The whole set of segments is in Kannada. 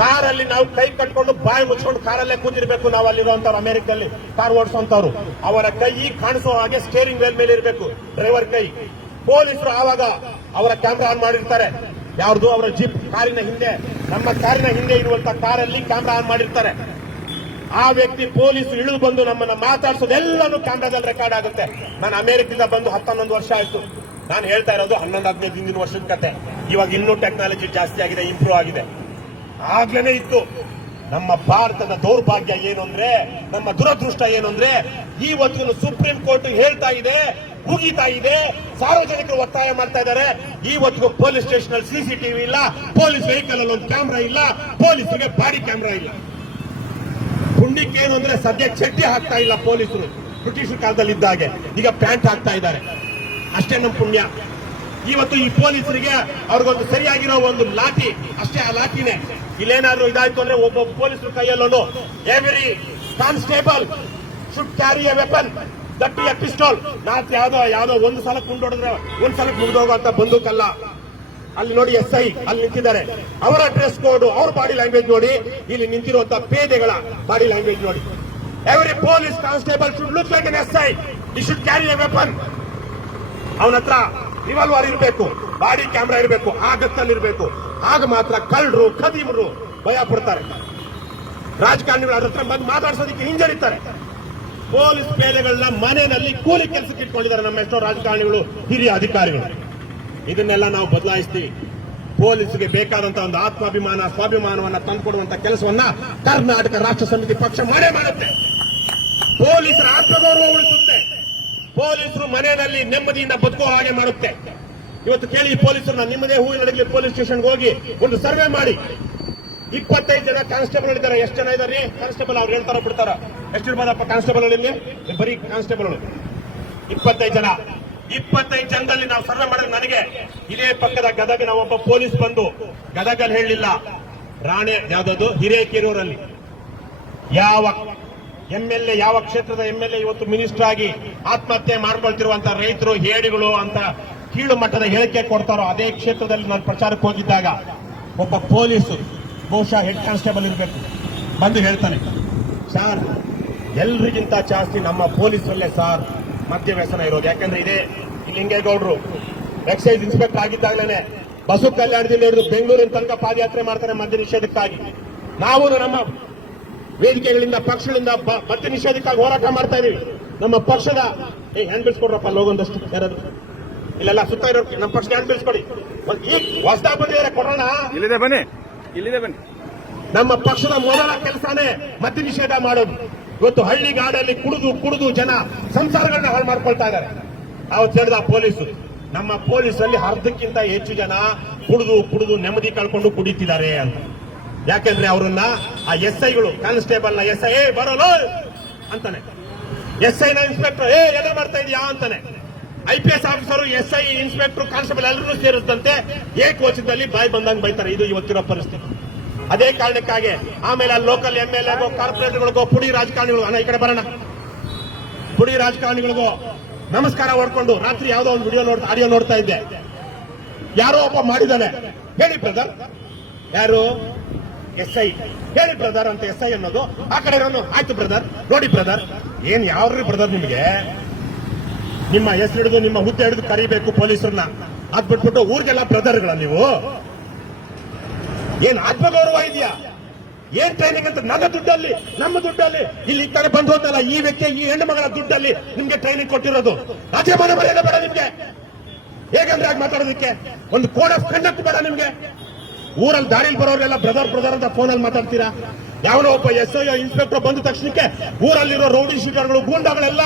ಕಾರಲ್ಲಿ ನಾವು ಕೈ ಕಟ್ಕೊಂಡು ಬಾಯಿ ಮುಚ್ಕೊಂಡು ಕಾರಲ್ಲೇ ಕೂತಿರ್ಬೇಕು ನಾವು ಅಲ್ಲಿರುವಂತವ್ರು ಅಮೆರಿಕದಲ್ಲಿ ಕಾರ್ ಓಡಿಸುವಂತವ್ರು ಅವರ ಕೈ ಕಾಣಿಸೋ ಹಾಗೆ ಸ್ಟೇರಿಂಗ್ ವೇಲ್ ಮೇಲೆ ಇರಬೇಕು. ಡ್ರೈವರ್ ಕೈ. ಪೊಲೀಸರು ಆವಾಗ ಅವರ ಕ್ಯಾಮ್ರಾ ಆನ್ ಮಾಡಿರ್ತಾರೆ. ಯಾರ್ದು? ಅವರ ಜೀಪ್ ಕಾರಿನ ಹಿಂದೆ. ನಮ್ಮ ಕಾರಿನ ಹಿಂದೆ ಇರುವಂತ ಕಾರಲ್ಲಿ ಕ್ಯಾಮ್ರಾ ಆನ್ ಮಾಡಿರ್ತಾರೆ. ಆ ವ್ಯಕ್ತಿ ಪೊಲೀಸ್ ಇಳಿದು ಬಂದು ನಮ್ಮನ್ನ ಮಾತಾಡಿಸೋದೆಲ್ಲಾನು ಕ್ಯಾಮ್ರಾದಲ್ಲಿ ರೆಕಾರ್ಡ್ ಆಗುತ್ತೆ. ನಾನು ಅಮೆರಿಕದಿಂದ ಬಂದು ಹತ್ತೊಂದೊಂದು ವರ್ಷ ಆಯ್ತು. ನಾನು ಹೇಳ್ತಾ ಇರೋದು ಹನ್ನೊಂದು, ಹದಿನೈದು ಹಿಂದಿನ ವರ್ಷದ ಕತೆ. ಇವಾಗ ಇನ್ನೂ ಟೆಕ್ನಾಲಜಿ ಜಾಸ್ತಿ ಆಗಿದೆ ಇಂಪ್ರೂವ್ ಆಗಿದೆ. ಆಗ್ಲೇನೆ ಇತ್ತು. ನಮ್ಮ ಭಾರತದ ದೌರ್ಭಾಗ್ಯ ಏನು ಅಂದ್ರೆ, ನಮ್ಮ ದುರದೃಷ್ಟ ಏನು ಅಂದ್ರೆ ಇವತ್ತು ಸುಪ್ರೀಂ ಕೋರ್ಟ್ ಹೇಳ್ತಾ ಇದೆ ಮುಗಿತಾ ಇದೆ, ಸಾರ್ವಜನಿಕರು ಒತ್ತಾಯ ಮಾಡ್ತಾ ಇದ್ದಾರೆ. ಇವತ್ತಿಗೂ ಪೊಲೀಸ್ ಸ್ಟೇಷನ್ ಅಲ್ಲಿ ಸಿಸಿಟಿವಿ ಇಲ್ಲ, ಪೊಲೀಸ್ ವೆಹಿಕಲ್ ಅಲ್ಲಿ ಒಂದು ಕ್ಯಾಮ್ರಾ ಇಲ್ಲ, ಪೊಲೀಸರಿಗೆ ಬಾಡಿ ಕ್ಯಾಮ್ರಾ ಇಲ್ಲ. ಪುಣ್ಯಕ್ಕೆ ಏನು ಅಂದ್ರೆ ಸದ್ಯ ಚಡ್ಡಿ ಹಾಕ್ತಾ ಇಲ್ಲ ಪೊಲೀಸರು. ಬ್ರಿಟಿಷ್ ಕಾಲದಲ್ಲಿ ಇದ್ದಾಗೆ ಈಗ ಪ್ಯಾಂಟ್ ಹಾಕ್ತಾ ಇದ್ದಾರೆ. ಅಷ್ಟೇ ನಮ್ಮ ಪುಣ್ಯ. ಇವತ್ತು ಈ ಪೊಲೀಸರಿಗೆ ಅವ್ರಿಗೊಂದು ಸರಿಯಾಗಿರೋ ಒಂದು ಲಾಠಿ, ಅಷ್ಟೇ ಆ ಲಾಠಿನೇ. ಇಲ್ಲೇನಾದ್ರು ಇದಾಯ್ತು ಅಂದ್ರೆ ಒಬ್ಬ ಪೊಲೀಸರು ಕೈಯಲ್ಲೊಂದು every constable should carry a weapon that a pistol not ಯಾವ್ದೋ ಯಾವ್ದೋ ಒಂದು ಸಲ ಕುಂಡೊಡಿದ್ರೆ ಒಂದ್ ಸಲ ಮುಗಿದೋಗುವಂತ ಬಂದೂಕಲ್ಲ. ಅಲ್ಲಿ ನೋಡಿ ಎಸ್ ಐ, ಅಲ್ಲಿ ನಿಂತಿದ್ದಾರೆ. ಅವರ ಡ್ರೆಸ್ ಕೋಡ್ ಅವ್ರ ಬಾಡಿ ಲ್ಯಾಂಗ್ವೇಜ್ ನೋಡಿ. ಇಲ್ಲಿ ನಿಂತಿರುವಂತ ಪೇದೆಗಳ ಬಾಡಿ ಲ್ಯಾಂಗ್ವೇಜ್ ನೋಡಿ. Every police constable should look like an S I should carry a weapon ಅವನ ಹತ್ರ ರಿವಾಲ್ವರ್ ಇರಬೇಕು. ಬಾಡಿ ಕ್ಯಾಮ್ರಾ ಇರಬೇಕು ಆ ಇರಬೇಕು ಆಗ ಮಾತ್ರ ಕಳ್ಳರು, ಖದೀಮರು ಭಯ ಪಡ್ತಾರೆ. ರಾಜಕಾರಣಿಗಳು ಹತ್ರ ಬಂದು ಮಾತಾಡ್ಸೋದಕ್ಕೆ ಹಿಂಜರಿತಾರೆ. ಪೊಲೀಸ್ ಪೇದೆಗಳನ್ನ ಮನೆಯಲ್ಲಿ ಕೂಲಿ ಕೆಲಸಕ್ಕೆ ಇಟ್ಕೊಂಡಿದ್ದಾರೆ ನಮ್ಮ ಎಷ್ಟೋ ರಾಜಕಾರಣಿಗಳು, ಹಿರಿಯ ಅಧಿಕಾರಿಗಳು. ಇದನ್ನೆಲ್ಲ ನಾವು ಬದಲಾಯಿಸ್ತೀವಿ. ಪೊಲೀಸ್ಗೆ ಬೇಕಾದಂತ ಒಂದು ಆತ್ಮಾಭಿಮಾನ, ಸ್ವಾಭಿಮಾನವನ್ನ ತಂದುಕೊಡುವಂತ ಕೆಲಸವನ್ನ ಕರ್ನಾಟಕ ರಾಷ್ಟ್ರ ಸಮಿತಿ ಪಕ್ಷ ಮಾಡೇ ಮಾಡುತ್ತೆ. ಪೊಲೀಸರ ಆತ್ಮಗೌರವ ಮನೆಯಲ್ಲಿ ನೆಮ್ಮದಿಯಿಂದ ಬದುಕೋ ಹಾಗೆ ಮಾಡುತ್ತೆ. ಇವತ್ತು ಕೇಳಿ ಪೊಲೀಸರನ್ನ, ನಿಮ್ಮದೇ ಹೂವಿನಡಗಲಿ ಪೊಲೀಸ್ ಸ್ಟೇಷನ್ಗೆ ಹೋಗಿ ಒಂದು ಸರ್ವೆ ಮಾಡಿ. ಇಪ್ಪತ್ತೈದು ಜನ ಕಾನ್ಸ್ಟೇಬಲ್ ಇದ್ದಾರೆ. ಎಷ್ಟು ಜನ ಇದ್ದಾರೆ ಕಾನ್ಸ್ಟೇಬಲ್ ಅವ್ರು ಹೇಳ್ತಾರ ಬಿಡ್ತಾರ? ಎಷ್ಟು ಇರ್ಬೋದಪ್ಪ ಕಾನ್ಸ್ಟೇಬಲ್ ಇಲ್ಲಿ? ಬರೀ ಕಾನ್ಸ್ಟೇಬಲ್ ಇಪ್ಪತ್ತೈದು ಜನ. ಇಪ್ಪತ್ತೈದು ಜನದಲ್ಲಿ ನಾವು ಸರ್ವೆ ಮಾಡಿದ್ರೆ ನನಗೆ ಇದೇ ಪಕ್ಕದ ಗದಗಿನ ಒಬ್ಬ ಪೊಲೀಸ್ ಬಂದು ಗದಗಲ್ಲಿ ಹೇಳಲಿಲ್ಲ, ರಾಣೆ, ಯಾವ್ದದು? ಹಿರೇಕಿರೂರಲ್ಲಿ. ಯಾವ ಎಂ ಎಲ್ ಎ ಯಾವ ಕ್ಷೇತ್ರದ ಎಂ ಎಲ್ ಎ ಇವತ್ತು ಮಿನಿಸ್ಟರ್ ಆಗಿ ಆತ್ಮಹತ್ಯೆ ಮಾಡ್ಕೊಳ್ತಿರುವಂತ ರೈತರು, ಹೇಡಿಗಳು ಅಂತ ಕೀಳು ಮಟ್ಟದ ಹೇಳಿಕೆ ಕೊಡ್ತಾರೋ ಅದೇ ಕ್ಷೇತ್ರದಲ್ಲಿ ನಾನು ಪ್ರಚಾರಕ್ಕೆ ಹೋಗಿದ್ದಾಗ ಒಬ್ಬ ಪೊಲೀಸ್, ಬಹುಶಃ ಹೆಡ್ ಕಾನ್ಸ್ಟೇಬಲ್ ಇರಬೇಕು, ಬಂದು ಹೇಳ್ತಾನೆ, ಸಾರ್, ಎಲ್ರಿಗಿಂತ ಜಾಸ್ತಿ ನಮ್ಮ ಪೊಲೀಸರಲ್ಲೇ ಸಾರ್, ಮದ್ಯ ವ್ಯಸನ ಇರೋದು. ಯಾಕಂದ್ರೆ ಇದೇ ಲಿಂಗೇಗೌಡರು ಎಕ್ಸೈಸ್ ಇನ್ಸ್ಪೆಕ್ಟರ್ ಆಗಿದ್ದಾಗಲೇ ಬಸು ಕಲ್ಯಾಣದಿಂದ ಹಿಡಿದು ಬೆಂಗಳೂರಿನ ತನಕ ಪಾದಯಾತ್ರೆ ಮಾಡ್ತಾರೆ ಮದ್ಯ ನಿಷೇಧಕ್ಕಾಗಿ. ನಾವು ನಮ್ಮ ವೇದಿಕೆಗಳಿಂದ ಪಕ್ಷಗಳಿಂದ ಮತ್ತೆ ಮದ್ಯ ನಿಷೇಧಕ್ಕಾಗಿ ಹೋರಾಟ ಮಾಡ್ತಾ ಇದೀವಿ. ನಮ್ಮ ಪಕ್ಷದ ಏ ಹ್ಯಾಂಡ್ ಬಿಡಿಸ್ಕೊಡ್ರಪ್ಪ ಲೋಗೊಂದಷ್ಟು ಯಾರಾದ್ರು ಇಲ್ಲೆಲ್ಲ ಸುತ್ತ ಇರೋ ನಮ್ಮ ಪಕ್ಷದ ಹ್ಯಾಂಡ್ ಬಿಡಿಸ್ಕೊಡಿ. ಈ ಈಗ ಹೊಸದಾಗಿ ಬಂದಿದ್ದಾರೆ ಕೊಡೋಣ. ಇಲ್ಲಿದೆ ಬನ್ನಿ. ಇಲ್ಲಿದೆ ಬನ್ನಿ. ನಮ್ಮ ಪಕ್ಷದ ಮೊದಲ ಕೆಲಸನೇ ಮತ್ತೆ ನಿಷೇಧ ಮಾಡೋದು. ಇವತ್ತು ಹಳ್ಳಿ ಗಾಡಲ್ಲಿ ಕುಡಿದು ಕುಡಿದು ಜನ ಸಂಸಾರಗಳನ್ನ ಹಾಳು ಮಾಡ್ಕೊಳ್ತಾ ಇದ್ದಾರೆ. ಅವತ್ತು ಹೇಳಿದ ಪೊಲೀಸು ನಮ್ಮ ಪೊಲೀಸರಲ್ಲಿ ಅರ್ಧಕ್ಕಿಂತ ಹೆಚ್ಚು ಜನ ಕುಡಿದು ಕುಡಿದು ನೆಮ್ಮದಿ ಕಳ್ಕೊಂಡು ಕುಡಿತಿದ್ದಾರೆ ಅಂತ. ಯಾಕೆಂದ್ರೆ ಅವರನ್ನ ಆ ಎಸ್ ಐಗಳು ಕಾನ್ಸ್ಟೇಬಲ್ನ ಎಸ್ ಐ ಏ ಬರೋಲ್ಲ ಅಂತಾನೆ. ಎಸ್ ಐ ನ ಇನ್ಸ್ಪೆಕ್ಟರ್ ಏ ಎಲ್ಲ ಮಾಡ್ತಾ ಇದೆಯಾ? ಅಂತಾನೆ. I P S officer S I inspector, constable ಎಲ್ಲರೂ ಸೇರಿದಂತೆ ಏಕೋಚಿತದಲ್ಲಿ ಬಾಯ್ ಬಂದಂಗೆ ಬೈತಾರೆ. ಇದು ಇವತ್ತಿರೋ ಪರಿಸ್ಥಿತಿ. ಅದೇ ಕಾರಣಕ್ಕಾಗಿ ಆಮೇಲೆ ಅಲ್ಲಿ ಲೋಕಲ್ ಎಂ ಎಲ್ ಎಗೋ ಕಾರ್ಪೊರೇಟ್ಗಳಿಗೋ ಪುಡಿ ರಾಜಕಾರಣಿಗಳು, ಅಣ್ಣ, ಈ ಕಡೆ ಬರೋಣ. ಪುಡಿ ರಾಜಕಾರಣಿಗಳಿಗೋ, ನಮಸ್ಕಾರ ಹೊಡ್ಕೊಂಡು ರಾತ್ರಿ ಯಾವುದೋ ಒಂದು ವಿಡಿಯೋ ನೋಡ್ತಾ ಆಡಿಯೋ ನೋಡ್ತಾ ಇದ್ದೆ. ಯಾರೋ ಒಬ್ಬ ಮಾಡಿದ್ದಾನೆ. ಹೇಳಿ ಬ್ರದರ್. ಯಾರು? ಎಸ್ ಐ ಹೇಳಿ ಬ್ರದರ್ ಅಂತ ಎಸ್ ಐ ಅನ್ನೋದು. ಆ ಕಡೆ ಇರೋನು, ಆಯ್ತು ಬ್ರದರ್ ನೋಡಿ ಬ್ರದರ್ ಏನ್ ಯಾವ್ರಿ ಬ್ರದರ್ ನಿಮ್ಗೆ? ನಿಮ್ಮ ಹೆಸರು ಹಿಡಿದು ನಿಮ್ಮ ಹುದ್ದೆ ಹಿಡಿದು ಕರಿಬೇಕು ಪೊಲೀಸರನ್ನ. ಅದ್ ಬಿಟ್ಬಿಟ್ಟು ಊರಿಗೆಲ್ಲ ಬ್ರದರ್ಗಳ ನೀವು. ಏನ್ ಆತ್ಮಗೌರವ ಇದೆಯಾ ಏನ್ ಟ್ರೈನಿಂಗ್ ಅಂತ ನನ್ನ ದುಡ್ಡಲ್ಲಿ, ನಮ್ಮ ದುಡ್ಡಲ್ಲಿ? ಇಲ್ಲಿ ಈ ಕಡೆ ಬಂದು ಹೋದಲ್ಲ ಈ ವ್ಯಕ್ತಿ, ಈ ಹೆಣ್ಣು ಮಗಳ ದುಡ್ಡಲ್ಲಿ ನಿಮ್ಗೆ ಟ್ರೈನಿಂಗ್ ಕೊಟ್ಟಿರೋದು. ಅದೇ ಮನೆ ಬೇಡ ನಿಮ್ಗೆ. ಹೇಗಂದ್ರೆ ಆಗ ಮಾತಾಡೋದಕ್ಕೆ? ಒಂದು ಕೋಡ್ ಆಫ್ ಕಂಡಕ್ಟ್ ಬೇಡ ನಿಮ್ಗೆ. ಊರಲ್ಲಿ ದಾರಿಲಿ ಬರೋರೆಲ್ಲ ಬ್ರದರ್ ಬ್ರದರ್ ಅಂತ ಫೋನಲ್ಲಿ ಮಾತಾಡ್ತೀರಾ? ಯಾವನೋ ಒಬ್ಬ ಎಸ್ ಐ ಇನ್ಸ್ಪೆಕ್ಟರ್ ಬಂದ ತಕ್ಷಣಕ್ಕೆ ಊರಲ್ಲಿರೋ ರೌಡಿ ಶೀಟರ್ಗಳು ಗೂಂಡಾಗಳೆಲ್ಲ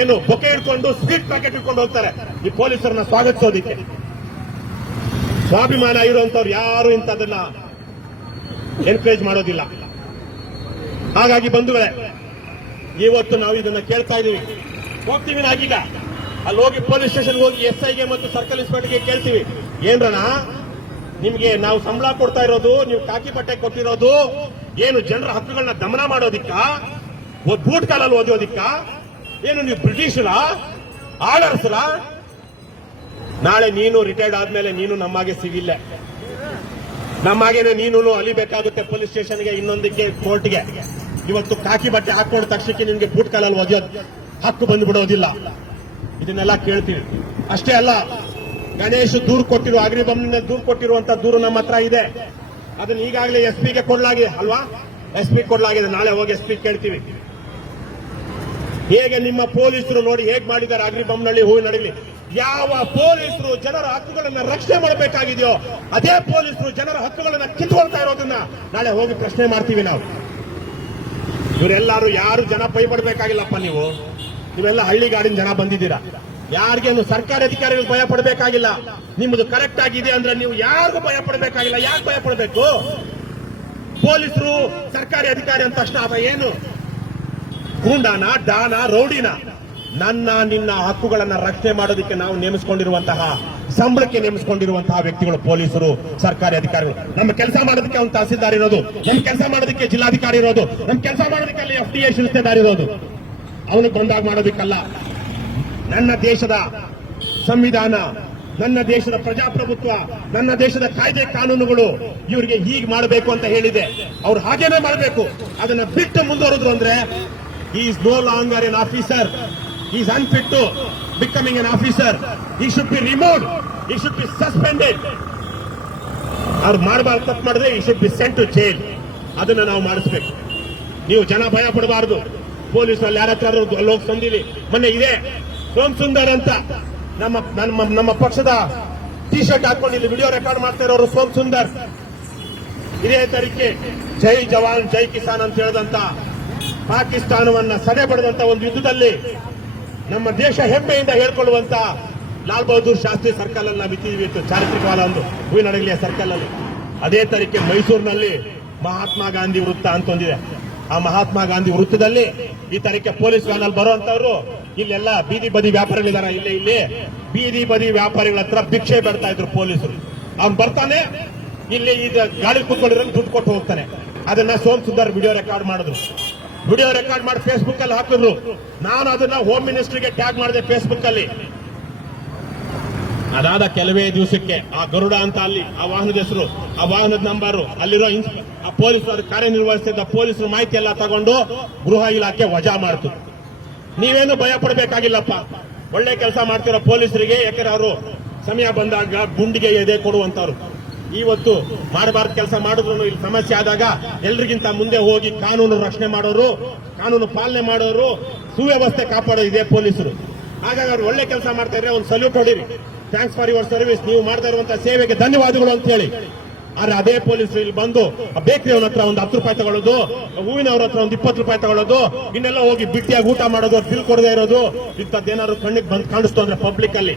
ಏನು ಬೊಕೆ ಹಿಡ್ಕೊಂಡು ಸ್ವೀಟ್ ಪ್ಯಾಕೆಟ್ ಇಟ್ಕೊಂಡು ಹೋಗ್ತಾರೆ. ಈ ಪೊಲೀಸರನ್ನ ಸ್ವಾಗತಿಸೋದಿಕ್ಕೆ. ಸ್ವಾಭಿಮಾನ ಇರುವಂತವ್ರು ಯಾರು ಇಂಥದನ್ನ ಎನ್ಕರೇಜ್ ಮಾಡೋದಿಲ್ಲ. ಹಾಗಾಗಿ ಬಂಧುಗಳೇ ಇವತ್ತು ನಾವು ಇದನ್ನ ಕೇಳ್ತಾ ಇದೀವಿ ಹೋಗ್ತೀವಿ ನಾಗೀಗ ಅಲ್ಲಿ ಹೋಗಿ ಪೊಲೀಸ್ ಸ್ಟೇಷನ್ ಹೋಗಿ ಎಸ್ ಐಗೆ ಮತ್ತು ಸರ್ಕಲ್ ಇನ್ಸ್ಪೆಕ್ಟರ್ಗೆ ಕೇಳ್ತೀವಿ. ಏನ್ರಣ ನಿಮ್ಗೆ ನಾವು ಸಂಬಳ ಕೊಡ್ತಾ ಇರೋದು, ನೀವು ಕಾಕಿ ಬಟ್ಟೆ ಕೊಟ್ಟಿರೋದು, ಏನು ಜನರ ಹಕ್ಕುಗಳನ್ನ ದಮನ ಮಾಡೋದಿಕ್ಕ? ಬೂಟ್ ಕಾಲಲ್ಲಿ ಓದೋದಿಕ್ಕ ಏನು ನೀವು ಬ್ರಿಟಿಷರ? ಆಳರ್ಸಲ ನಾಳೆ ನೀನು ರಿಟೈರ್ಡ್ ಆದ್ಮೇಲೆ ನೀನು ನಮ್ಮಾಗೆ ಸಿಗಿಲ್ಲ ನಮ್ಮಾಗೇನೆ ನೀನು ಅಲಿಬೇಕಾಗುತ್ತೆ ಪೊಲೀಸ್ ಸ್ಟೇಷನ್ಗೆ, ಇನ್ನೊಂದಕ್ಕೆ ಕೋರ್ಟ್ಗೆ. ಇವತ್ತು ಕಾಕಿ ಬಟ್ಟೆ ಹಾಕೊಂಡ ತಕ್ಷಣಕ್ಕೆ ನಿಮ್ಗೆ ಬೂಟ್ ಕಾಲಲ್ಲಿ ಓದಿಯೋದು ಹಕ್ಕು ಬಂದ್ಬಿಡೋದಿಲ್ಲ. ಇದನ್ನೆಲ್ಲ ಕೇಳ್ತೀವಿ. ಅಷ್ಟೇ ಅಲ್ಲ ಗಣೇಶ್ ದೂರು ಕೊಟ್ಟಿರುವ ಅಗ್ನಿಬಂಧನ ದೂರು ಕೊಟ್ಟಿರುವಂತ ದೂರು ನಮ್ಮ ಹತ್ರ ಇದೆ. ಅದನ್ನ ಈಗಾಗಲೇ ಎಸ್ ಪಿಗೆ ಕೊಡಲಾಗಿದೆ ಅಲ್ವಾ? ಎಸ್ ಪಿ ಕೊಡಲಾಗಿದೆ. ನಾಳೆ ಹೋಗಿ ಎಸ್ ಪಿ ಕೇಳ್ತೀವಿ. ಹೇಗೆ ನಿಮ್ಮ ಪೊಲೀಸರು ನೋಡಿ ಹೇಗೆ ಮಾಡಿದ್ದಾರೆ ಅಗ್ನಿಬಂಬ್ನಳ್ಳಿ ಹೂವಿನಡಿಲಿ ಯಾವ ಪೊಲೀಸರು ಜನರ ಹಕ್ಕುಗಳನ್ನ ರಕ್ಷಣೆ ಮಾಡಬೇಕಾಗಿದೆಯೋ, ಅದೇ ಪೊಲೀಸರು ಜನರ ಹಕ್ಕುಗಳನ್ನ ಕಿತ್ಕೊಳ್ತಾ ಇರೋದನ್ನ ನಾಳೆ ಹೋಗಿ ಪ್ರಶ್ನೆ ಮಾಡ್ತೀವಿ ನಾವು. ಇವರೆಲ್ಲರೂ ಯಾರು ಜನ ಪೈಪಡಬೇಕಾಗಿಲ್ಲಪ್ಪ ನೀವು? ನೀವೆಲ್ಲ ಹಳ್ಳಿಗಾಡಿನ ಜನ ಬಂದಿದ್ದೀರಾ? ಯಾರಿಗೇನು ಸರ್ಕಾರಿ ಅಧಿಕಾರಿಗಳು ಭಯ ಪಡಬೇಕಾಗಿಲ್ಲ. ನಿಮ್ಮದು ಕರೆಕ್ಟ್ ಆಗಿದೆ ಅಂದ್ರೆ ನೀವು ಯಾರಿಗೂ ಭಯ ಪಡಬೇಕಾಗಿಲ್ಲ. ಯಾಕೆ ಭಯ ಪಡಬೇಕು? ಪೊಲೀಸರು, ಸರ್ಕಾರಿ ಅಧಿಕಾರಿ ಅಂತ ತಕ್ಷಣ ಅವ ಏನು? ಗೂಂಡಾನ ಡಾನ ರೌಡಿನ. ನನ್ನ, ನಿನ್ನ ಹಕ್ಕುಗಳನ್ನ ರಕ್ಷಣೆ ಮಾಡೋದಕ್ಕೆ ನಾವು ನೇಮಿಸಿಕೊಂಡಿರುವಂತಹ, ಸಂಬಳಕ್ಕೆ ನೇಮಿಸಿಕೊಂಡಿರುವಂತಹ ವ್ಯಕ್ತಿಗಳು ಪೊಲೀಸರು, ಸರ್ಕಾರಿ ಅಧಿಕಾರಿಗಳು. ನಮ್ಮ ಕೆಲಸ ಮಾಡೋದಕ್ಕೆ ಅವ್ನು ತಹಸೀಲ್ದಾರ್ ಇರೋದು. ನಮ್ಮ ಕೆಲಸ ಮಾಡೋದಕ್ಕೆ ಜಿಲ್ಲಾಧಿಕಾರಿ ಇರೋದು. ನಮ್ಮ ಕೆಲಸ ಮಾಡೋದಕ್ಕೆ ಅಲ್ಲಿ ಎಫ್ ಡಿ ಎ ಶಿಲ್ತೆದಾರ್ ಇರೋದು ಅವನಿಗೆ ಬಂದಾಗ ಮಾಡೋದಕ್ಕಲ್ಲ. ನನ್ನ ದೇಶದ ಸಂವಿಧಾನ, ನನ್ನ ದೇಶದ ಪ್ರಜಾಪ್ರಭುತ್ವ, ನನ್ನ ದೇಶದ ಕಾಯ್ದೆ ಕಾನೂನುಗಳು ಇವರಿಗೆ ಹೀಗೆ ಮಾಡಬೇಕು ಅಂತ ಹೇಳಿದೆ. ಅವ್ರು ಹಾಗೇನೆ ಮಾಡಬೇಕು. ಅದನ್ನ ಬಿಟ್ಟು ಮುಂದುವರೆದ್ರು ಅಂದ್ರೆ is no longer an officer is unfit to becoming an officer he should be remove he should be suspended ಅವ್ರು ಮಾಡಬಾರ್ದು, ತಪ್ಪು ಮಾಡಿದ್ರೆ he should be sent to jail ಅದನ್ನ ನಾವು ಮಾಡಿಸ್ಬೇಕು. ನೀವು ಜನ ಭಯ ಪಡಬಾರ್ದು. ಪೊಲೀಸ್ ಅಲ್ಲಿ ಯಾರತ್ರ ಲೋಕ್ ಸಂದಿಲಿ. ಮೊನ್ನೆ ಇದೆ. ಸೋಮ್ ಸುಂದರ್ ಅಂತ ನಮ್ಮ ನಮ್ಮ ನಮ್ಮ ಪಕ್ಷದ ಟಿ ಶರ್ಟ್ ಹಾಕೊಂಡು ಇಲ್ಲಿ ವಿಡಿಯೋ ರೆಕಾರ್ಡ್ ಮಾಡ್ತಾ ಇರೋರು ಸೋಮ್ ಸುಂದರ್. ಇದೇ ತರೀಕೆ ಜೈ ಜವಾನ್, ಜೈ ಕಿಸಾನ್ ಅಂತ ಹೇಳಿದಂತ ಪಾಕಿಸ್ತಾನವನ್ನ ಸದೆ ಪಡೆದಂತ ಒಂದು ಯುದ್ಧದಲ್ಲಿ ನಮ್ಮ ದೇಶ ಹೆಮ್ಮೆಯಿಂದ ಹೇಳ್ಕೊಳ್ಳುವಂತ ಲಾಲ್ ಬಹದ್ದೂರ್ ಶಾಸ್ತ್ರಿ ಸರ್ಕಲ್ ಅಲ್ಲಿ ನಾವು ಚಾರಿತ್ರಿಕವಾದ ಒಂದು ಹೂವಿನಡಗಲಿಯ ಸರ್ಕಲ್ ಅಲ್ಲಿ. ಅದೇ ತರೀಕೆ ಮೈಸೂರಿನಲ್ಲಿ ಮಹಾತ್ಮ ಗಾಂಧಿ ವೃತ್ತ ಅಂತ ಒಂದಿದೆ. ಆ ಮಹಾತ್ಮ ಗಾಂಧಿ ವೃತ್ತದಲ್ಲಿ ಈ ತರೀಕೆ ಪೊಲೀಸ್ ವ್ಯಾನಲ್ಲಿ ಬರುವಂತವ್ರು ಇಲ್ಲೆಲ್ಲ ಬೀದಿ ಬದಿ ವ್ಯಾಪಾರಿಗಳಿದಾರ ಇಲ್ಲಿ ಇಲ್ಲಿ. ಬೀದಿ ಬದಿ ವ್ಯಾಪಾರಿಗಳ ಹತ್ರ ಭಿಕ್ಷೆ ಬೇಡ್ತಾ ಇದ್ರು ಪೊಲೀಸರು. ಅವ್ನ್ ಬರ್ತಾನೆ, ಇಲ್ಲಿ ಈಗ ಗಾಡಿ ಕೂತ್ಕೊಂಡಿರೋ ದುಡ್ಡು ಕೊಟ್ಟು ಹೋಗ್ತಾನೆ. ಅದನ್ನ ಸೋಮ್ ಸುಂದರ್ ವಿಡಿಯೋ ರೆಕಾರ್ಡ್ ಮಾಡಿದ್ರು. ವಿಡಿಯೋ ರೆಕಾರ್ಡ್ ಮಾಡಿ ಫೇಸ್ಬುಕ್ ಅಲ್ಲಿ ಹಾಕಿದ್ರು. ನಾನು ಅದನ್ನ ಹೋಮ್ ಮಿನಿಸ್ಟರ್ಗೆ ಟ್ಯಾಗ್ ಮಾಡಿದೆ ಫೇಸ್ಬುಕ್ ಅಲ್ಲಿ. ಅದಾದ ಕೆಲವೇ ದಿವಸಕ್ಕೆ ಆ ಗರುಡ ಅಂತ ಅಲ್ಲಿ, ಆ ವಾಹನದ ಹೆಸರು, ಆ ವಾಹನದ ನಂಬರ್ ಅಲ್ಲಿರೋ ಆ ಪೊಲೀಸರು ಕಾರ್ಯನಿರ್ವಹಿಸ್ತಿದ್ದ ಪೊಲೀಸರು ಮಾಹಿತಿ ಎಲ್ಲ ತಗೊಂಡು ಗೃಹ ಇಲಾಖೆ ವಜಾ ಮಾಡ್ತು. ನೀವೇನು ಭಯ ಪಡಬೇಕಾಗಿಲ್ಲಪ್ಪ ಒಳ್ಳೆ ಕೆಲಸ ಮಾಡ್ತಿರೋ ಪೊಲೀಸರಿಗೆ, ಯಾಕಂದ್ರೆ ಅವರು ಸಮಯ ಬಂದಾಗ ಗುಂಡಿಗೆ ಎದೆ ಕೊಡುವಂತವ್ರು ಇವತ್ತು ಮಾಡಬಾರ್ದು ಕೆಲಸ ಮಾಡಿದ್ರು ಇಲ್ಲಿ ಸಮಸ್ಯೆ ಆದಾಗ ಎಲ್ರಿಗಿಂತ ಮುಂದೆ ಹೋಗಿ ಕಾನೂನು ರಕ್ಷಣೆ ಮಾಡೋರು, ಕಾನೂನು ಪಾಲನೆ ಮಾಡೋರು, ಸುವ್ಯವಸ್ಥೆ ಕಾಪಾಡೋ ಇದೆ ಪೊಲೀಸರು. ಹಾಗಾಗಿ ಅವ್ರು ಒಳ್ಳೆ ಕೆಲಸ ಮಾಡ್ತಾ ಇದ್ರೆ ಒಂದು ಸಲ್ಯೂಟ್ ಹೊಡಿರಿ. ಥ್ಯಾಂಕ್ಸ್ ಫಾರ್ ಯುವರ್ ಸರ್ವಿಸ್ ನೀವು ಮಾಡ್ತಾ ಇರುವಂತಹ ಸೇವೆಗೆ ಧನ್ಯವಾದಗಳು ಅಂತ ಹೇಳಿ. ಆದ್ರೆ ಅದೇ ಪೊಲೀಸರು ಇಲ್ಲಿ ಬಂದು ಬೇಕರಿ ಅವನ ಹತ್ರ ಒಂದು ಹತ್ತು ರೂಪಾಯಿ ತಗೊಳ್ಳೋದು ಹೂವಿನವ್ರ ಹತ್ರ ಒಂದು ಇಪ್ಪತ್ತು ರೂಪಾಯಿ ತಗೊಳ್ಳೋದು, ಇನ್ನೆಲ್ಲ ಹೋಗಿ ಬಿಟ್ಟಿಯಾಗಿ ಊಟ ಮಾಡೋದು, ಬಿಲ್ ಕೊಡದೇ ಇರೋದು ಇಂಥದ್ದೇನಾದ್ರು ಕಣ್ಣಿಗೆ ಬಂದು ಕಾಣಿಸ್ತು ಅಂದ್ರೆ ಪಬ್ಲಿಕ್ ಅಲ್ಲಿ,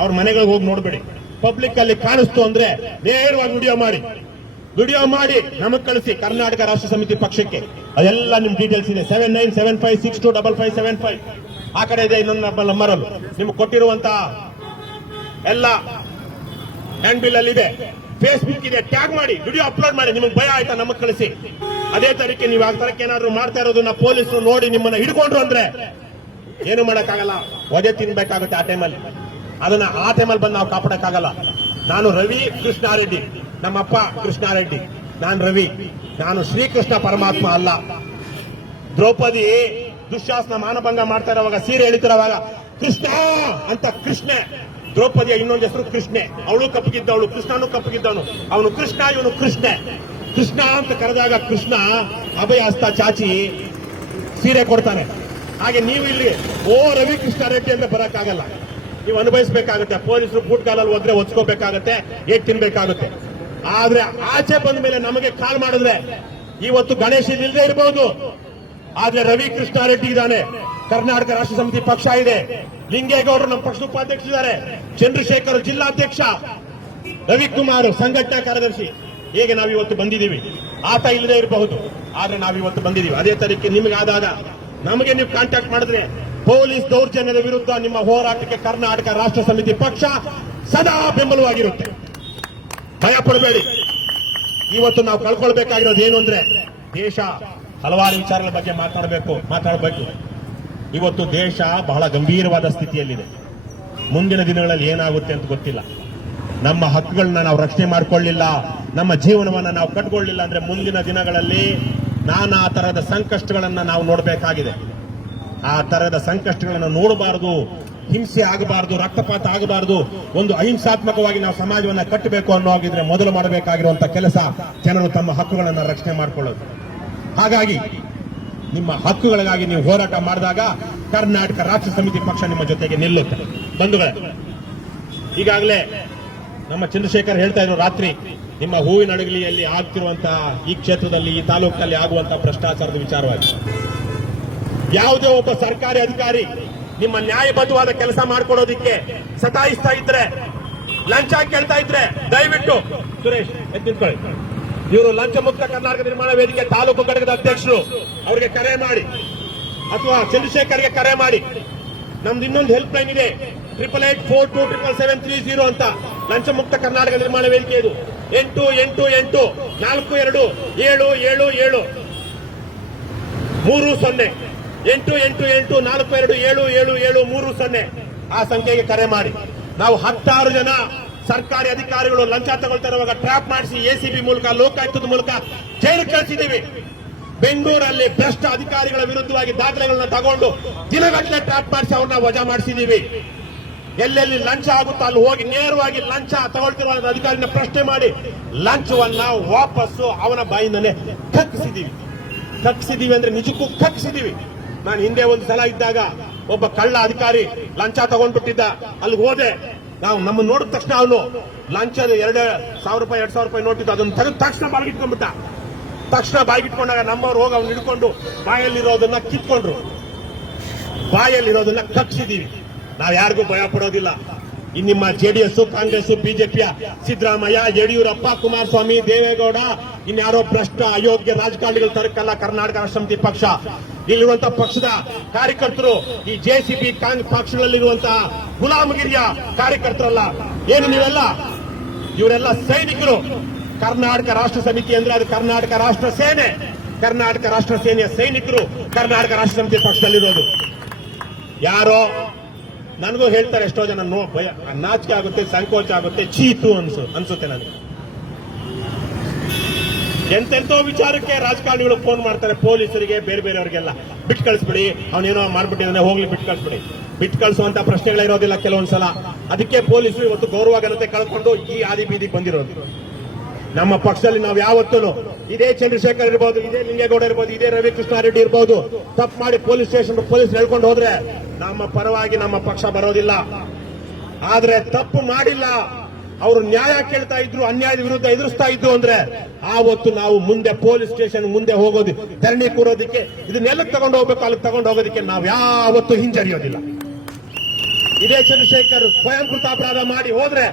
ಅವ್ರ ಮನೆಗಳಿಗೆ ಹೋಗಿ ನೋಡ್ಬೇಡಿ. ಪಬ್ಲಿಕ್ ಅಲ್ಲಿ ಕಾಣಿಸ್ತು ಅಂದ್ರೆ ನೇರವಾಗಿ ವಿಡಿಯೋ ಮಾಡಿ. ವಿಡಿಯೋ ಮಾಡಿ, ನಮಗ್ ಕಳಿಸಿ ಕರ್ನಾಟಕ ರಾಷ್ಟ್ರ ಸಮಿತಿ ಪಕ್ಷಕ್ಕೆ. ಅದೆಲ್ಲ ನಿಮ್ ಡೀಟೇಲ್ಸ್ ಇದೆ. Seven nine seven five six two double five seven five ಆ ಕಡೆ ಇದೆ ಇನ್ನೊಂದು ನಂಬರ್ ಅಲ್ಲಿ. ನಿಮ್ಗೆ ಕೊಟ್ಟಿರುವಂತ ಎಲ್ಲ ಹ್ಯಾಂಡ್ ಬಿಲ್ ಅಲ್ಲಿ ಇದೆ ಫೇಸ್ಬುಕ್ ಇದೆ ಟ್ಯಾಗ್ ಮಾಡಿ ವಿಡಿಯೋ ಅಪ್ಲೋಡ್ ಮಾಡಿ, ನಿಮಗೆ ಭಯ ಆಯ್ತಾ ನಮಗೆ ಕಳಿಸಿ? ಅದೇ ತರಕ್ಕೆ ನೀವು ಆ ಏನಾದ್ರು ಮಾಡ್ತಾ ಇರೋದನ್ನ ಪೊಲೀಸರು ನೋಡಿ ನಿಮ್ಮನ್ನ ಹಿಡ್ಕೊಂಡ್ರು ಅಂದ್ರೆ ಏನು ಮಾಡಕ್ಕಾಗಲ್ಲ? ಒದೆ ತಿನ್ಬೇಕಾಗುತ್ತೆ ಆ ಟೈಮಲ್ಲಿ ಅದನ್ನ ಆ ಟೈಮಲ್ಲಿ ಬಂದು ನಾವು ಕಾಪಾಡಕ್ಕಾಗಲ್ಲ. ನಾನು ರವಿ ಕೃಷ್ಣಾರೆಡ್ಡಿ, ನಮ್ಮಪ್ಪ ಕೃಷ್ಣಾರೆಡ್ಡಿ, ನಾನು ರವಿ. ನಾನು ಶ್ರೀಕೃಷ್ಣ ಪರಮಾತ್ಮ ಅಲ್ಲ. ದ್ರೌಪದಿ ದುಶ್ಯಾಸನ ಮಾನಭಂಗ ಮಾಡ್ತಾ ಇರೋವಾಗ ಸೀರೆ ಎಳಿತಿರೋವಾಗ, ಕೃಷ್ಣ ಅಂತ ಕೃಷ್ಣ. ದ್ರೌಪದಿಯ ಇನ್ನೊಂದು ಹೆಸರು ಕೃಷ್ಣೆ. ಅವಳು ಕಪ್ಪಗಿದ್ದವಳು ಕೃಷ್ಣನು ಕಪ್ಪಗಿದ್ದವನು. ಅವನು ಕೃಷ್ಣ, ಇವನು ಕೃಷ್ಣೆ. ಕೃಷ್ಣ ಅಂತ ಕರೆದಾಗ ಕೃಷ್ಣ ಅಭಯ ಹಸ್ತ ಚಾಚಿ ಸೀರೆ ಕೊಡ್ತಾನೆ. ಹಾಗೆ ನೀವು ಇಲ್ಲಿ, ಓ ರವಿ ಕೃಷ್ಣ ರೆಡ್ಡಿ ಅಂತ ಬರೋಕ್ಕಾಗಲ್ಲ. ನೀವು ಅನುಭವಿಸಬೇಕಾಗುತ್ತೆ. ಪೊಲೀಸರು ಬೂಟ್ಗಾಲಲ್ಲಿ ಹೋದ್ರೆ ಒಚ್ಕೋಬೇಕಾಗತ್ತೆ ಏಟ್ ತಿನ್ಬೇಕಾಗುತ್ತೆ. ಆದ್ರೆ ಆಚೆ ಬಂದ ಮೇಲೆ ನಮಗೆ ಕಾಲ್ ಮಾಡಿದ್ರೆ, ಇವತ್ತು ಗಣೇಶ ಇಲ್ಲದೆ ಇರಬಹುದು ಆದ್ರೆ ರವಿ ಕೃಷ್ಣಾರೆಡ್ಡಿ ಇದ್ದಾನೆ. ಕರ್ನಾಟಕ ರಾಷ್ಟ್ರ ಸಮಿತಿ ಪಕ್ಷ ಇದೆ. ಲಿಂಗೇಗೌಡರು ನಮ್ಮ ಪಕ್ಷದ ಉಪಾಧ್ಯಕ್ಷರಿದ್ದಾರೆ ಚಂದ್ರಶೇಖರ್ ಜಿಲ್ಲಾಧ್ಯಕ್ಷ ರವಿಕುಮಾರ್ ಸಂಘಟನಾ ಕಾರ್ಯದರ್ಶಿ. ಹೇಗೆ ನಾವು ಇವತ್ತು ಬಂದಿದ್ದೀವಿ? ಆತ ಇಲ್ಲದೆ ಇರಬಹುದು. ಆದ್ರೆ ನಾವು ಇವತ್ತು ಬಂದಿದ್ದೀವಿ. ಅದೇ ತರೀಕೆ ನಿಮಗೆ ಆದಾಗ ನಮಗೆ ನೀವು ಕಾಂಟ್ಯಾಕ್ಟ್ ಮಾಡಿದ್ರೆ ಪೊಲೀಸ್ ದೌರ್ಜನ್ಯದ ವಿರುದ್ಧ ನಿಮ್ಮ ಹೋರಾಟಕ್ಕೆ ಕರ್ನಾಟಕ ರಾಷ್ಟ್ರ ಸಮಿತಿ ಪಕ್ಷ ಸದಾ ಬೆಂಬಲವಾಗಿರುತ್ತೆ. ಭಯ ಪಡಬೇಡಿ. ಇವತ್ತು ನಾವು ಕಳ್ಕೊಳ್ಬೇಕಾಗಿರೋದು ಏನು ಅಂದ್ರೆ ದೇಶ ಹಲವಾರು ವಿಚಾರಗಳ ಬಗ್ಗೆ ಮಾತಾಡಬೇಕು ಮಾತಾಡಬೇಕು. ಇವತ್ತು ದೇಶ ಬಹಳ ಗಂಭೀರವಾದ ಸ್ಥಿತಿಯಲ್ಲಿದೆ. ಮುಂದಿನ ದಿನಗಳಲ್ಲಿ ಏನಾಗುತ್ತೆ ಅಂತ ಗೊತ್ತಿಲ್ಲ. ನಮ್ಮ ಹಕ್ಕುಗಳನ್ನ ನಾವು ರಕ್ಷಣೆ ಮಾಡಿಕೊಳ್ಳಿಲ್ಲ, ನಮ್ಮ ಜೀವನವನ್ನು ನಾವು ಕಟ್ಕೊಳ್ಳಿಲ್ಲ ಅಂದ್ರೆ ಮುಂದಿನ ದಿನಗಳಲ್ಲಿ ನಾನಾ ತರಹದ ಸಂಕಷ್ಟಗಳನ್ನ ನಾವು ನೋಡಬೇಕಾಗಿದೆ. ಆ ತರಹದ ಸಂಕಷ್ಟಗಳನ್ನು ನೋಡಬಾರದು, ಹಿಂಸೆ ಆಗಬಾರದು, ರಕ್ತಪಾತ ಆಗಬಾರದು, ಒಂದು ಅಹಿಂಸಾತ್ಮಕವಾಗಿ ನಾವು ಸಮಾಜವನ್ನ ಕಟ್ಟಬೇಕು ಅನ್ನೋ ಹಾಗಿದ್ರೆ ಮೊದಲು ಮಾಡಬೇಕಾಗಿರುವಂತಹ ಕೆಲಸ ಜನರು ತಮ್ಮ ಹಕ್ಕುಗಳನ್ನು ರಕ್ಷಣೆ ಮಾಡಿಕೊಳ್ಳೋದು. ಹಾಗಾಗಿ ನಿಮ್ಮ ಹಕ್ಕುಗಳಿಗಾಗಿ ನೀವು ಹೋರಾಟ ಮಾಡಿದಾಗ ಕರ್ನಾಟಕ ರಾಷ್ಟ್ರ ಸಮಿತಿ ಪಕ್ಷ ನಿಮ್ಮ ಜೊತೆಗೆ ನಿಲ್ಲುತ್ತೆ. ಬಂಧುಗಳೇ, ಈಗಾಗಲೇ ನಮ್ಮ ಚಂದ್ರಶೇಖರ್ ಹೇಳ್ತಾ ಇದ್ರು ರಾತ್ರಿ, ನಿಮ್ಮ ಹೂವಿನ ಅಡಗಲಿಯಲ್ಲಿ ಆಗ್ತಿರುವಂತಹ ಈ ಕ್ಷೇತ್ರದಲ್ಲಿ, ಈ ತಾಲೂಕಲ್ಲಿ ಆಗುವಂತಹ ಭ್ರಷ್ಟಾಚಾರದ ವಿಚಾರವಾಗಿ. ಯಾವುದೇ ಒಬ್ಬ ಸರ್ಕಾರಿ ಅಧಿಕಾರಿ ನಿಮ್ಮ ನ್ಯಾಯಬದ್ಧವಾದ ಕೆಲಸ ಮಾಡ್ಕೊಡೋದಿಕ್ಕೆ ಸತಾಯಿಸ್ತಾ ಇದ್ರೆ, ಲಂಚ ಕೇಳ್ತಾ ಇದ್ರೆ ದಯವಿಟ್ಟು ಸುರೇಶ್ ಎದ್ದು ನಿಂತ್ಕೊಳ್ಳಿ. ಇವರು ಲಂಚ ಮುಕ್ತ ಕರ್ನಾಟಕ ನಿರ್ಮಾಣ ವೇದಿಕೆ ತಾಲೂಕು ಘಟಕದ ಅಧ್ಯಕ್ಷರು. ಅವರಿಗೆ ಕರೆ ಮಾಡಿ. ಅಥವಾ ಚಂದ್ರಶೇಖರ್ಗೆ ಕರೆ ಮಾಡಿ. ನಮ್ದು ಇನ್ನೊಂದು ಹೆಲ್ಪ್ ಲೈನ್ ಇದೆ. Triple eight four two triple seven three zero ಅಂತ. ಲಂಚ ಮುಕ್ತ ಕರ್ನಾಟಕ ನಿರ್ಮಾಣ ವೇದಿಕೆ ಇದು. ಎಂಟು ಎಂಟು ಎಂಟು, ನಾಲ್ಕು, ಎರಡು, ಏಳು ಏಳು ಏಳು. ಮೂರು, ಸೊನ್ನೆ. ಎಂಟು ಎಂಟು ಎಂಟು, ನಾಲ್ಕು, ಎರಡು, ಏಳು ಏಳು ಏಳು, ಮೂರು, ಸೊನ್ನೆ. ಆ ಸಂಖ್ಯೆಗೆ ಕರೆ ಮಾಡಿ. ನಾವು ಹತ್ತಾರು ಜನ ಸರ್ಕಾರಿ ಅಧಿಕಾರಿಗಳು ಲಂಚ ತಗೊಳ್ತಾ ಇರುವಾಗ ಟ್ರ್ಯಾಪ್ ಮಾಡಿಸಿ ಎಸಿಬಿ ಮೂಲಕ, ಲೋಕಾಯುಕ್ತದ ಮೂಲಕ ಜೈಲು ಕಳಿಸಿದ್ದೀವಿ. ಬೆಂಗಳೂರಲ್ಲಿ ಭ್ರಷ್ಟ ಅಧಿಕಾರಿಗಳ ವಿರುದ್ಧವಾಗಿ ದಾಖಲೆಗಳನ್ನ ತಗೊಂಡು ದಿನಗಟ್ಟಲೆ ಟ್ರ್ಯಾಪ್ ಮಾಡಿಸಿ ಅವ್ರನ್ನ ವಜಾ ಮಾಡಿಸಿದ್ದೀವಿ. ಎಲ್ಲೆಲ್ಲಿ ಲಂಚ ಆಗುತ್ತೋ ಅಲ್ಲಿ ಹೋಗಿ ನೇರವಾಗಿ ಲಂಚ ತಗೊಳ್ತಿರುವ ಅಧಿಕಾರಿನ ಪ್ರಶ್ನೆ ಮಾಡಿ ಲಂಚವನ್ನ ವಾಪಸ್ಸು ಅವನ ಬಾಯಿಂದಲೇ ಕಕ್ಕಿಸಿದೀವಿ ಕಕ್ಕಿಸಿದೀವಿ ಅಂದ್ರೆ ನಿಜಕ್ಕೂ ಕಕ್ಕಿಸಿದೀವಿ ನಾನು ಹಿಂದೆ ಒಂದು ಸಲ ಇದ್ದಾಗ ಒಬ್ಬ ಕಳ್ಳ ಅಧಿಕಾರಿ ಲಂಚ ತಗೊಂಡ್ಬಿಟ್ಟಿದ್ದ. ಅಲ್ಲಿ ಹೋದೆ. ನಾವು ನಮ್ಮ ನೋಡಿದ ತಕ್ಷಣ ಅವನು ಲಂಚದ ಎರಡು ಸಾವಿರ ರೂಪಾಯಿ, ಎರಡ್ ಸಾವಿರ ರೂಪಾಯಿ ನೋಟಿತ್ತು ಅದನ್ನು ತೆಗೆದ ತಕ್ಷಣ ಬಾಗಿಟ್ಕೊಂಡ್ಬಿಟ್ಟ. ತಕ್ಷಣ ಬಾಗಿಟ್ಕೊಂಡಾಗ ನಮ್ಮವ್ರು ಹೋಗಿ ಅವ್ನು ಹಿಡ್ಕೊಂಡು ಬಾಯಲ್ಲಿರೋದನ್ನ ಕಿತ್ಕೊಂಡ್ರು. ಬಾಯಲ್ಲಿರೋದನ್ನ ಕಕ್ಸಿದೀವಿ. ನಾವ್ ಯಾರಿಗೂ ಭಯ ಪಡೋದಿಲ್ಲ. ನಿಮ್ಮ ಜೆಡಿಎಸ್ ಕಾಂಗ್ರೆಸ್ ಬಿಜೆಪಿಯ ಸಿದ್ದರಾಮಯ್ಯ, ಯಡಿಯೂರಪ್ಪ, ಕುಮಾರಸ್ವಾಮಿ, ದೇವೇಗೌಡ, ಇನ್ಯಾರೋ ಭ್ರಷ್ಟ, ಅಯೋಗ್ಯ ರಾಜಕಾರಣಿಗಳು ತರಕಲ್ಲ ಕರ್ನಾಟಕ ರಾಷ್ಟ್ರ ಸಮಿತಿ ಪಕ್ಷ. ಇಲ್ಲಿರುವಂತಹ ಪಕ್ಷದ ಕಾರ್ಯಕರ್ತರು, ಈ ಜೆಸಿಬಿ ಕಾಂಗ್ರೆಸ್ ಪಕ್ಷದಲ್ಲಿರುವಂತಹ ಗುಲಾಮಗಿರಿಯ ಕಾರ್ಯಕರ್ತರಲ್ಲ, ಏನು ನೀವೆಲ್ಲ? ಇವರೆಲ್ಲ ಸೈನಿಕರು. ಕರ್ನಾಟಕ ರಾಷ್ಟ್ರ ಸಮಿತಿ ಅಂದ್ರೆ ಅದು ಕರ್ನಾಟಕ ರಾಷ್ಟ್ರ ಸೇನೆ. ಕರ್ನಾಟಕ ರಾಷ್ಟ್ರ ಸೇನೆಯ ಸೈನಿಕರು ಕರ್ನಾಟಕ ರಾಷ್ಟ್ರ ಸಮಿತಿ ಪಕ್ಷದಲ್ಲಿರೋದು. ಯಾರೋ? ನನಗೂ ಹೇಳ್ತಾರೆ ಎಷ್ಟೋ ಜನ, ನೋ, ಭಯ ನಾಚಿಕೆ ಆಗುತ್ತೆ, ಸಂಕೋಚ ಆಗುತ್ತೆ, ಚೀತು ಅನ್ಸು, ಅನ್ಸುತ್ತೆ ನನಗೆ. ಎಂತೆಂತೋ ವಿಚಾರಕ್ಕೆ ರಾಜಕಾರಣಿಗಳು ಫೋನ್ ಮಾಡ್ತಾರೆ, ಪೊಲೀಸರಿಗೆ, ಬೇರೆ ಬೇರೆಯವರಿಗೆಲ್ಲ. ಬಿಟ್ಟು ಕಳಿಸ್ಬಿಡಿ ಅವನೇನೋ ಮಾಡ್ಬಿಟ್ಟಿದ್ದಾನೆ ಹೋಗ್ಲಿ ಬಿಟ್ಟು ಕಳಿಸ್ಬಿಡಿ. ಬಿಟ್ಟು ಕಳಿಸುವಂತ ಪ್ರಶ್ನೆಗಳೇ ಇರೋದಿಲ್ಲ ಕೆಲವೊಂದ್ಸಲ ಅದಕ್ಕೆ ಪೊಲೀಸರು ಇವತ್ತು ಗೌರವ ಘನತೆ ಕಳ್ಕೊಂಡು ಈ ಆದಿ ಬೀದಿ ಬಂದಿರೋದು. ನಮ್ಮ ಪಕ್ಷದಲ್ಲಿ ನಾವು ಯಾವತ್ತೂ ಇದೇ ಚಂದ್ರಶೇಖರ್ ಇರ್ಬೋದು, ಇದೇ ಲಿಂಗೇಗೌಡ ಇರ್ಬೋದು, ಇದೇ ರವಿಕೃಷ್ಣಾರೆಡ್ಡಿ ಇರ್ಬೋದು, ತಪ್ಪು ಮಾಡಿ ಪೊಲೀಸ್ ಸ್ಟೇಷನ್ ಪೊಲೀಸ್ ಹೇಳ್ಕೊಂಡು ಹೋದ್ರೆ ನಮ್ಮ ಪರವಾಗಿ ನಮ್ಮ ಪಕ್ಷ ಬರೋದಿಲ್ಲ. ಆದ್ರೆ ತಪ್ಪು ಮಾಡಿಲ್ಲ. ಅವರು ನ್ಯಾಯ ಕೇಳ್ತಾ ಇದ್ರು, ಅನ್ಯಾಯದ ವಿರುದ್ಧ ಎದುರಿಸ್ತಾ ಇದ್ರು ಅಂದ್ರೆ ಆವತ್ತು ನಾವು ಮುಂದೆ ಪೊಲೀಸ್ ಸ್ಟೇಷನ್ ಮುಂದೆ ಹೋಗೋದು, ಧರಣಿ ಕೂರೋದಕ್ಕೆ ಇದನ್ನೆಲ್ಲ ತಗೊಂಡು ಹೋಗ್ಬೇಕು ಅಲ್ಲಿ ತಗೊಂಡು ಹೋಗೋದಕ್ಕೆ ನಾವು ಯಾವತ್ತೂ ಹಿಂಜರಿಯೋದಿಲ್ಲ. ಇದೇ ಚಂದ್ರಶೇಖರ್ ಸ್ವಯಂಕೃತ ಅಪರಾಧ ಮಾಡಿ ಹೋದ್ರೆ,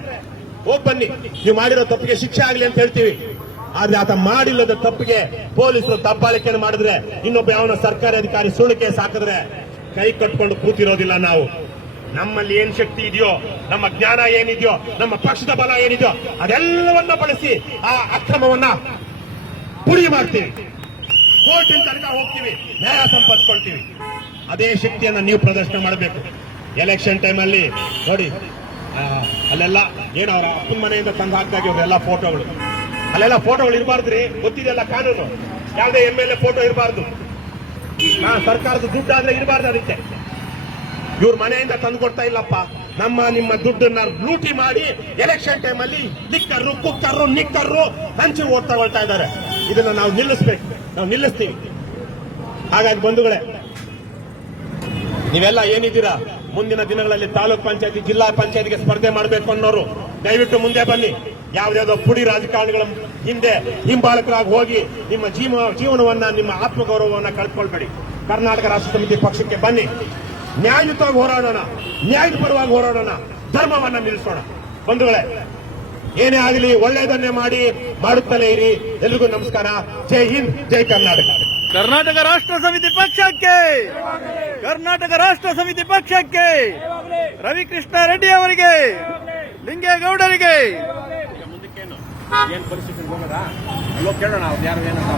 ಹೋಗ್ ಬನ್ನಿ, ನೀವು ಮಾಡಿರೋ ತಪ್ಪಿಗೆ ಶಿಕ್ಷೆ ಆಗಲಿ ಅಂತ ಹೇಳ್ತೀವಿ. ಆದ್ರೆ ಆತ ಮಾಡಿಲ್ಲದ ತಪ್ಪಿಗೆ ಪೊಲೀಸರು ದಬ್ಬಾಳಿಕೆಯನ್ನು ಮಾಡಿದ್ರೆ, ಇನ್ನೊಬ್ಬ ಯಾವನ ಸರ್ಕಾರಿ ಅಧಿಕಾರಿ ಸುಳ್ಳು ಕೇಸ್ ಕೈ ಕಟ್ಕೊಂಡು ಕೂತಿರೋದಿಲ್ಲ ನಾವು. ನಮ್ಮಲ್ಲಿ ಏನ್ ಶಕ್ತಿ ಇದೆಯೋ, ನಮ್ಮ ಜ್ಞಾನ ಏನಿದೆಯೋ, ನಮ್ಮ ಪಕ್ಷದ ಬಲ ಏನಿದೆಯೋ, ಅದೆಲ್ಲವನ್ನ ಬಳಸಿ ಆ ಅಕ್ರಮವನ್ನ ಪುಡಿ ಮಾಡ್ತೀವಿ. ಕೋರ್ಟಿನ ತನಕ ಹೋಗ್ತೀವಿ, ನ್ಯಾಯ ಸಂಪಾದಿಸ್ಕೊಳ್ತೀವಿ ಅದೇ ಶಕ್ತಿಯನ್ನ ನೀವು ಪ್ರದರ್ಶನ ಮಾಡಬೇಕು. ಎಲೆಕ್ಷನ್ ಟೈಮಲ್ಲಿ ನೋಡಿ ಅಲ್ಲೆಲ್ಲ ಏನು ಅವರ ಅಪ್ಪನ ಮನೆಯಿಂದ ತಂದು ಹಾಕ್ತಾ ಇವರೆಲ್ಲ ಫೋಟೋಗಳು. ಅಲ್ಲೆಲ್ಲ ಫೋಟೋಗಳು ಇರಬಾರ್ದ್ರಿ ಗೊತ್ತಿದೆಯಲ್ಲ ಕಾನೂನು. ಯಾವುದೇ ಎಂ ಎಲ್ ಎ ಫೋಟೋ ಇರಬಾರ್ದು. ಸರ್ಕಾರದ ದುಡ್ಡು ಆದ್ರೆ ಇರಬಾರ್ದು ಅದಕ್ಕೆ. ಇವ್ರ ಮನೆಯಿಂದ ತಂದು ಕೊಡ್ತಾ ಇಲ್ಲಪ್ಪ. ನಮ್ಮ ನಿಮ್ಮ ದುಡ್ಡನ್ನ ಲೂಟಿ ಮಾಡಿ ಎಲೆಕ್ಷನ್ ಟೈಮಲ್ಲಿ ಲಿಕ್ಕರ್ರು ಕುಕ್ಕರು ನಿಕ್ಕರು ಹಂಚಿ ಓಟ್ ತಗೊಳ್ತಾ ಇದ್ದಾರೆ. ಇದನ್ನ ನಾವು ನಿಲ್ಲಿಸ್ಬೇಕು. ನಾವು ನಿಲ್ಲಿಸ್ತೀವಿ. ಹಾಗಾಗಿ ಬಂಧುಗಳೇ, ನೀವೆಲ್ಲ ಏನಿದ್ದೀರಾ? ಮುಂದಿನ ದಿನಗಳಲ್ಲಿ ತಾಲೂಕ್ ಪಂಚಾಯತಿ, ಜಿಲ್ಲಾ ಪಂಚಾಯತಿಗೆ ಸ್ಪರ್ಧೆ ಮಾಡಬೇಕು ಅನ್ನೋರು, ದಯವಿಟ್ಟು ಮುಂದೆ ಬನ್ನಿ. ಯಾವ್ದಾವುದೋ ಪುಡಿ ರಾಜಕಾರಣಿಗಳ ಹಿಂದೆ ಹಿಂಬಾಲಕರಾಗಿ ಹೋಗಿ ನಿಮ್ಮ ಜೀವ, ಜೀವನವನ್ನ, ನಿಮ್ಮ ಆತ್ಮಗೌರವವನ್ನ ಕಳ್ಕೊಳ್ಬೇಡಿ. ಕರ್ನಾಟಕ ರಾಷ್ಟ್ರ ಸಮಿತಿ ಪಕ್ಷಕ್ಕೆ ಬನ್ನಿ. ನ್ಯಾಯಯುತವಾಗಿ ಹೋರಾಡೋಣ ನ್ಯಾಯದ ಪರವಾಗಿ ಹೋರಾಡೋಣ ಧರ್ಮವನ್ನ ನಿಲ್ಲಿಸೋಣ. ಬಂಧುಗಳೇ ಏನೇ ಆಗಲಿ ಒಳ್ಳೆಯದನ್ನೇ ಮಾಡಿ ಮಾಡುತ್ತಲೇ ಇರಿ. ಎಲ್ರಿಗೂ ನಮಸ್ಕಾರ. ಜೈ ಹಿಂದ್ ಜೈ ಕರ್ನಾಟಕ. ಕರ್ನಾಟಕ ರಾಷ್ಟ್ರ ಸಮಿತಿ ಪಕ್ಷಕ್ಕೆ ಕರ್ನಾಟಕ ರಾಷ್ಟ್ರ ಸಮಿತಿ ಪಕ್ಷಕ್ಕೆ ರವಿಕೃಷ್ಣ ರೆಡ್ಡಿ ಅವರಿಗೆ ಲಿಂಗೇಗೌಡರಿಗೆ. ಏನು ಪರಿಸ್ಥಿತಿ? ಹೋಗೋದಾ? ಕೇಳೋಣ ಯಾರು ಏನಂತ